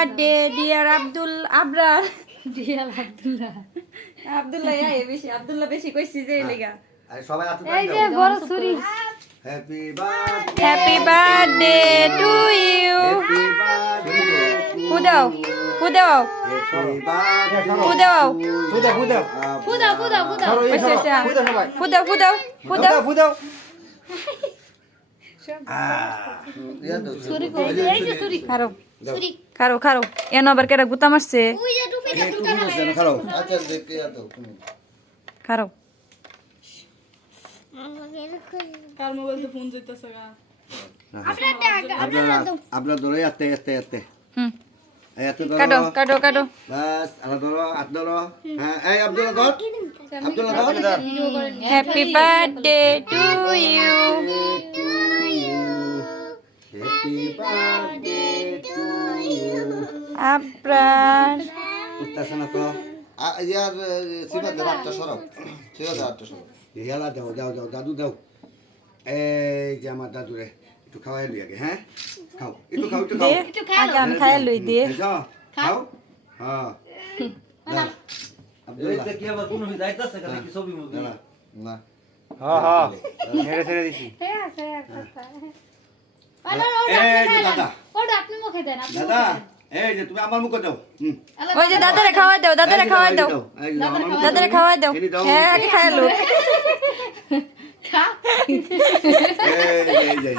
Birthday dear Abdul Abrar dear Abdullah. Abdullah বেশি আব্দুল্লাহ বেশি কইছি যে লেগা আরে সবাই হাত এই যে বড় ছুরি। Happy birthday happy birthday to you happy birthday ফুদাও ফুদাও হ্যাপি বার্থডে ফুদাও ফুদা ফুদা ফুদাও ফুদাও ফুদাও। ধরো এই ওইসে সবাই ফুদা সবাই ফুদাও ফুদাও ফুদাও ফুদাও ছুরি কই? এই যে ছুরি। খারো ছুরি। খারো খারো এন আবার কেডা গুতা মারছে ওই যে টুপিটা ঢুকানো হয়। খাও আচ্ছা দেখে যাও তুমি খারো কার মোবাইল তো ফোন যাইতাছে গা আপনার ধরো এতে এতে এতে হুম এতে কাটো ধরো কাটো কাটো বাস আর ধরো হাত ধরো হ্যাঁ এই আব্দুল্লাহ ধর আব্দুল্লাহ ধর happy birthday to you happy birthday to you Abrar উঠতেছে না তো ইয়ার সিবাদের আটটা সরব সিবাদের আটটা সরব ইয়ালা দাও দাও দাও দাদু দাও এই যে আমার দাদু রে একটু খাওয়াই লই আগে হ্যাঁ খাও একটু খাও একটু খাও দে আগে আমি খাই লই দে খাও খাও হ্যাঁ না আব্দুল্লাহ কি আবার কোন যাইতাছে কেন কি ছবি মুভি না না হ্যাঁ হ্যাঁ নেড়ে ছেড়ে দিছি এই যে দাদা ওটা আপনি মুখে দেন। আপনি দাদা এই যে তুমি আমার মুখে দাও ওই যে দাদারে খাওয়াই দাও দাদারে খাওয়াই দাও এই যে দাও, আমার মুখে দাদারে খাওয়াই দাও এনে দাও। হ্যাঁ আগে খাই লো খা। এই যে